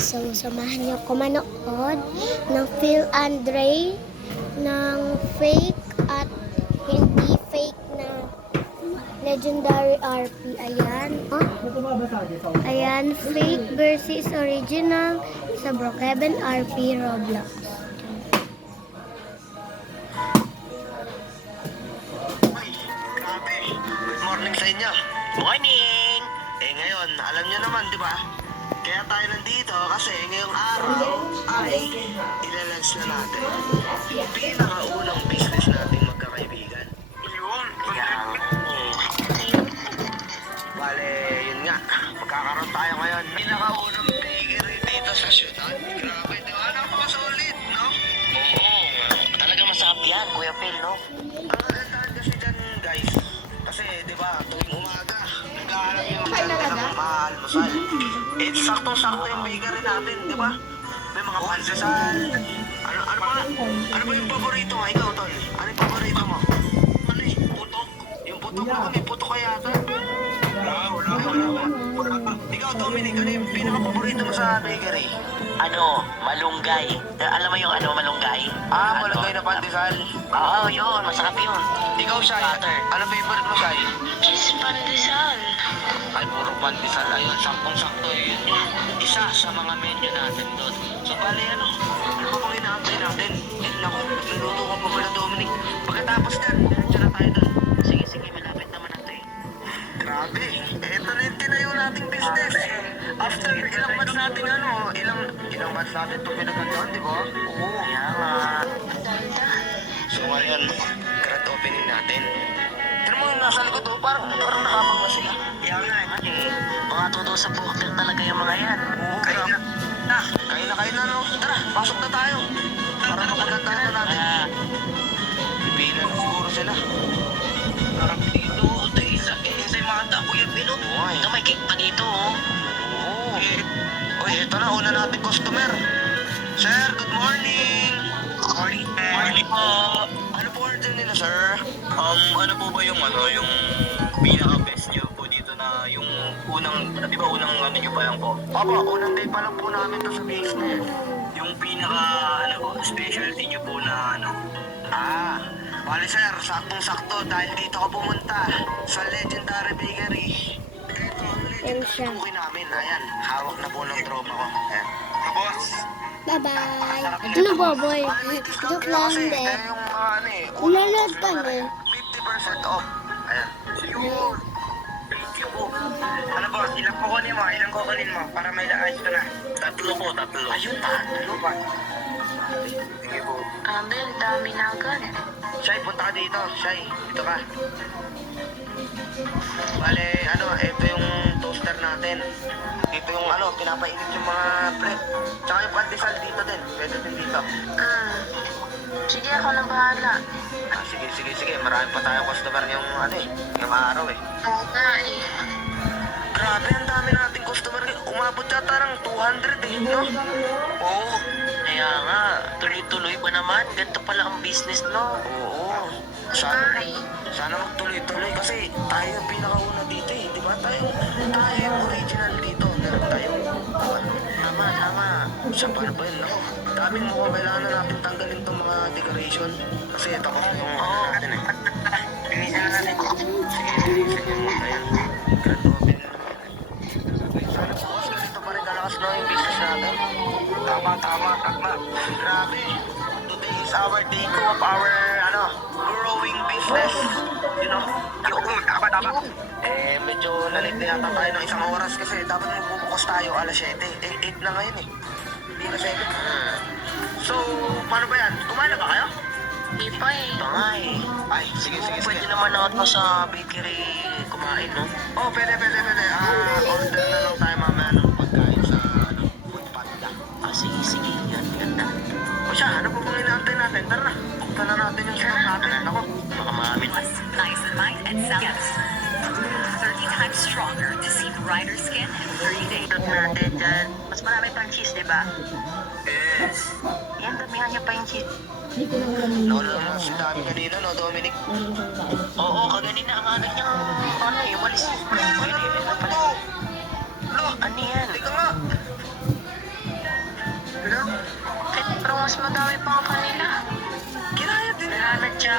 So, samahan niyo ko manood ng Phil Andre ng fake at hindi fake na Legendary RP. Ayan. Oh. Ayan, fake versus original sa Brookhaven RP Roblox. Grabe. Good morning sa inyo. Morning! Ngayon, alam nyo naman, di ba? Kaya tayo nandito kasi ngayong araw ay ilalunch na natin yung pinakaunang business nating magkakaibigan. Yun! Bale, yun nga. Magkakaroon tayo ngayon. Pinakaunang bakery dito sa syudad. Grabe, di ba? Napaka-solid, no? Oo. Talaga masarap yan, Kuya Phil, no? Ang kagandahan kasi dyan, guys. Kasi, di ba, tuwing umaga, nag-aaral yung ng maalmusal. Saktong-sakto yung bakery natin, di ba? May mga pansasal. Ano ba yung paborito mo? Ikaw, Tol. Ano yung paborito mo? Ano eh? Putok? Yung putok mo, may putok ka yata. Wala. Ikaw, Dominic, ano yung pinaka-paborito mo sa bakery? Malunggay. Alam mo yung malunggay? Malunggay na pandesal. Oo, yun. Masarap yun. Ikaw, Shai. Ano favorite mo, Shai? Cheese pandesal. Ay, puro pandesal. Ayun, saktong-sakto eh. Yun yung isa sa mga menu natin doon. So, bali, ano pa bang inaantay natin? Naku, nagluluto ka pa pala, Dominic. Pagkatapos yan, diretso na tayo doon. Sige, malapit naman natin. Grabe, eto na yung tinayo nating business. After ilang months natin, ilang months natin ito pinagandaan, di ba? Oo. Kaya nga. So, ngayon, grand opening natin. Tignan mo yung nasa likod, parang nakapang na sila. Kaya nga, mga todo sa poker talaga yung mga yan. Oo, kaya na, no? Tara, pasok na tayo. Para mapagandaan na natin. Pipila na siguro sila. Sarap dito. Sa mga tapo yung pinot. Ito may cake pa dito, oh. Oo. Uy, ito na, una nating customer. Sir, good morning. Morning po. Ano po order nila, sir? Ano po ba yung yung pinaka-best nyo po dito na yung di ba unang nyo pa lang po? Papa, unang day pa lang po namin to sa business. Yung pinaka, specialty nyo po na Bale sir, saktong-sakto dahil dito ka pumunta sa Legendary Bakery. Ito ang Yan legendary siya. cookie namin. Ayan, hawak na po ng tropa ko. Ayan. Tapos, Bye-bye. Ano ba, boy? Joke lang, kasi de. kaya yung Nanonood ka na. 50% off. Ayan. Yun. thank you po. Ano po, ilang kukunin mo para may ayos ka na? Tatlo po. Ayun, tatlo ba? Sige po. Abel, dami na agad. Shai, punta ka dito. Shai, dito ka. Bale, ito yung toaster natin. Ito yung pinapainit yung mga bread. Tsaka yung pandesal dito din. Pwede din dito. Sige, ako na bahala. Sige. Marami pa tayong customer yung araw eh. Oo nga eh. Grabe, ang dami nating customer. Umabot yata ng 200 eh, no? Oo. Kaya nga, tuloy-tuloy pa naman. Ganito pala ang business, no? Oo. Sana magtuloy-tuloy kasi tayo yung pinakauna dito eh. Di ba? Tayo yung original dito. Meron tayong Tama. Siya, paano ba yun? Ako, daming mukhang kailangan na natin tanggalin itong mga decoration. Kasi ito ko yung natin eh. Pinisan na natin. Sige, linisin yung ayan. Grand open. Sana po kasi ganito pa rin kalakas na yung business natin. Tama. Grabe. Today is our day 2 of our growing business. You know? Tama. Medyo nalit na yata tayo ng isang oras kasi dapat magbubukas tayo alas 7. 8 na ngayon eh. Hindi na 7. So, paano ba yan? Kumain na ba kayo? Di pa eh. Ay, sige. Pwede naman ako sa bakery kumain, no? Oh, pwede. Order na lang tayo mamaya ng pagkain sa Food Panda. Sige. Yan, ganda. O siya, ano po bang inaantay natin? Tara na. Bukta na natin yung stock natin. Ako. Baka maamin. Niacinamide and Yes. 30 times stronger to see brighter skin in 30 days. Dot natin dyan. Mas marami pang cheese, di ba? Yes. Yan, damihan niya pa yung cheese. Si dami kanina, no, Dominic? Oo, kaganina ang niya. Walis. Pwede na pala. Lo, Ano yan? halika nga. mas madami pa ang kanila. Kinaya din. Sinadya